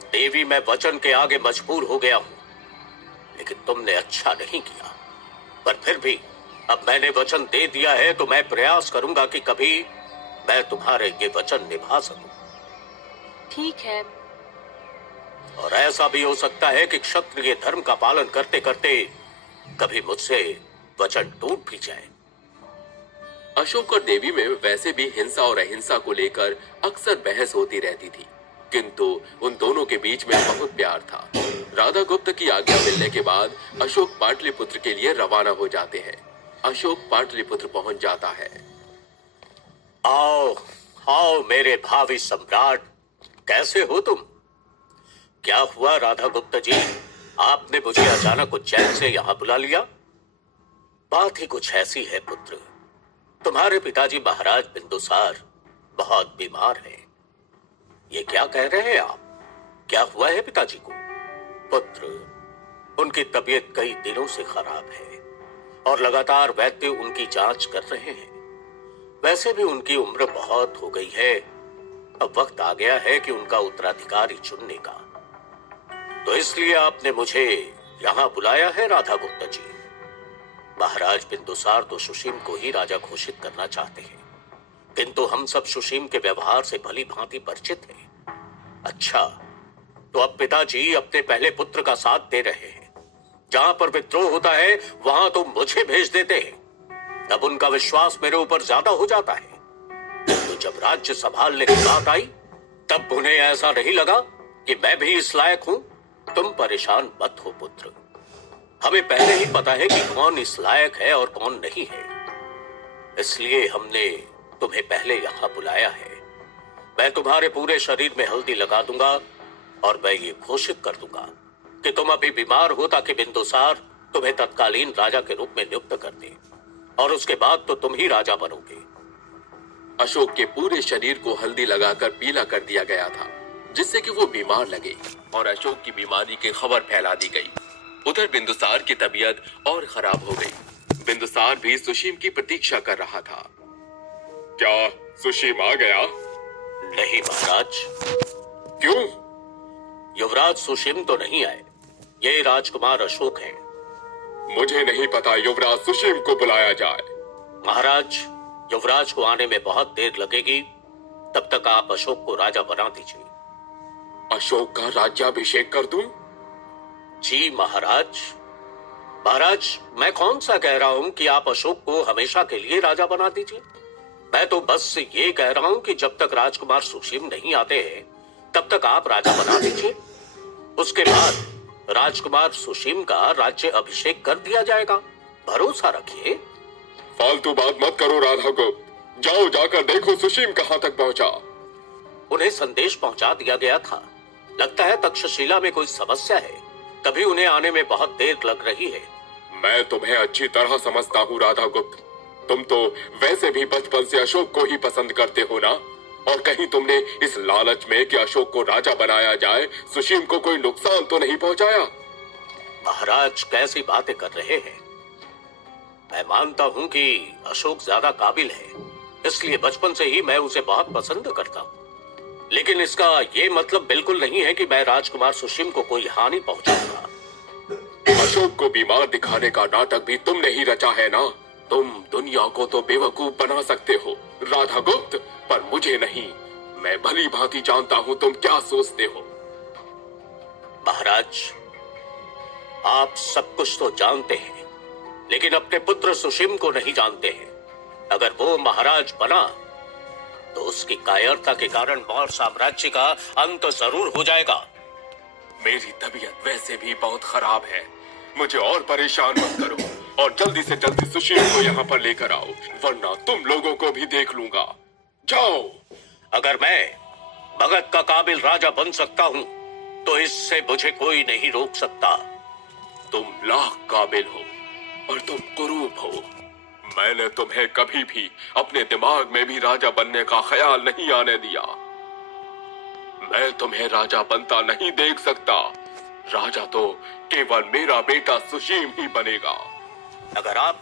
देवी, मैं वचन के आगे मजबूर हो गया हूँ, लेकिन तुमने अच्छा नहीं किया। पर फिर भी अब मैंने वचन दे दिया है तो मैं प्रयास करूंगा कि कभी मैं तुम्हारे ये वचन निभा सकूं। ठीक है। और ऐसा भी हो सकता है कि क्षत्रिय धर्म का पालन करते करते कभी मुझसे वचन टूट भी जाए। अशोक और देवी में वैसे भी हिंसा और अहिंसा को लेकर अक्सर बहस होती रहती थी, किंतु उन दोनों के बीच में बहुत प्यार था। राधा गुप्त की आज्ञा मिलने के बाद अशोक पाटलिपुत्र के लिए रवाना हो जाते हैं। अशोक पाटलिपुत्र पहुंच जाता है। आओ आओ मेरे भावी सम्राट, कैसे हो तुम? क्या हुआ राधा गुप्त जी, आपने मुझे अचानक उज्जैन से यहाँ बुला लिया? बात ही कुछ ऐसी है पुत्र, तुम्हारे पिताजी महाराज बिंदुसार बहुत बीमार हैं। ये क्या कह रहे हैं आप? क्या हुआ है पिताजी को? पुत्र, उनकी तबीयत कई दिनों से खराब है और लगातार वैद्य उनकी जांच कर रहे हैं। वैसे भी उनकी उम्र बहुत हो गई है, अब वक्त आ गया है कि उनका उत्तराधिकारी चुनने का। तो इसलिए आपने मुझे यहां बुलाया है राधा गुप्ता जी। महाराज बिंदुसार तो सुशीम को ही राजा घोषित करना चाहते हैं, किंतु हम सब सुशीम के व्यवहार से भली भांति परिचित हैं। अच्छा, तो अब पिताजी अपने पहले पुत्र का साथ दे रहे हैं। जहां पर विद्रोह होता है वहां तो मुझे भेज देते हैं। अब उनका विश्वास मेरे ऊपर ज्यादा हो जाता है। तो जब राज्य संभालने की बात आई तब उन्हें ऐसा नहीं लगा कि मैं भी इस लायक हूं। तुम परेशान मत हो पुत्र, हमें पहले ही पता है कि कौन इस लायक है और कौन नहीं है, इसलिए हमने तुम्हें पहले यहां बुलाया है। मैं तुम्हारे पूरे शरीर में हल्दी लगा दूंगा और मैं ये घोषित कर दूंगा कि तुम अभी बीमार हो, ताकि बिंदुसार तुम्हें तत्कालीन राजा के रूप में नियुक्त कर दे, और उसके बाद तो तुम ही राजा बनोगे। अशोक के पूरे शरीर को हल्दी लगाकर पीला कर दिया गया था, जिससे कि वो बीमार लगे, और अशोक की बीमारी की खबर फैला दी गई। उधर बिंदुसार की तबीयत और खराब हो गई। बिंदुसार भी सुशीम की प्रतीक्षा कर रहा था। क्या सुशीम आ गया? नहीं महाराज। क्यों? युवराज सुशीम तो नहीं आए, ये राजकुमार अशोक हैं। मुझे नहीं पता युवराज सुशीम को बुलाया जाए। महाराज, युवराज को आने में बहुत देर लगेगी, तब तक आप अशोक को राजा बना दीजिए। अशोक का राज्याभिषेक कर दूं? जी महाराज। महाराज, मैं कौन सा कह रहा हूं कि आप अशोक को हमेशा के लिए राजा बना दीजिए। मैं तो बस ये कह रहा हूं कि जब तक राजकुमार सुशीम नहीं आते हैं, तब तक आप राजा बना दीजिए। उसके बाद राजकुमार सुशीम का राज्य अभिषेक कर दिया जाएगा। भरोसा रखिए। फालतू बात मत करो राधा गुप्त। जाओ, जाकर देखो सुशीम कहां तक पहुंचा। उन्हें संदेश पहुंचा दिया गया था। लगता है तक्षशिला में कोई समस्या है, तभी उन्हें आने में बहुत देर लग रही है। मैं तुम्हें अच्छी तरह समझता हूँ राधा गुप्त। तुम तो वैसे भी बचपन से अशोक को ही पसंद करते हो ना। और कहीं तुमने इस लालच में कि अशोक को राजा बनाया जाए, सुशीम को कोई नुकसान तो नहीं पहुंचाया? महाराज, कैसी बातें कर रहे हैं। मैं मानता हूं कि अशोक ज्यादा काबिल है, इसलिए बचपन से ही मैं उसे बहुत पसंद करता हूं। लेकिन इसका ये मतलब बिल्कुल नहीं है कि मैं राजकुमार सुशीम को कोई हानि पहुंचाऊंगा। अशोक को बीमार दिखाने का नाटक भी तुमने ही रचा है ना। तुम दुनिया को तो बेवकूफ बना सकते हो राधा गुप्त, पर मुझे नहीं। मैं भली भांति जानता हूं तुम क्या सोचते हो। महाराज, आप सब कुछ तो जानते हैं, लेकिन अपने पुत्र सुशीम को नहीं जानते हैं। अगर वो महाराज बना तो उसकी कायरता के कारण मौर्य साम्राज्य का अंत जरूर हो जाएगा। मेरी तबीयत वैसे भी बहुत खराब है, मुझे और परेशान मत करो। और जल्दी से जल्दी सुशील को यहाँ पर लेकर आओ, वरना तुम लोगों को भी देख लूंगा। जाओ। अगर मैं मगध का काबिल राजा बन सकता हूँ, तो इससे मुझे कोई नहीं रोक सकता। तुम लाख काबिल हो, पर तुम कुरूप हो। मैंने तुम्हें कभी भी अपने दिमाग में भी राजा बनने का ख्याल नहीं आने दिया। मैं तुम्हें राजा बनता नहीं देख सकता। राजा तो केवल मेरा बेटा सुशीम ही बनेगा। अगर आप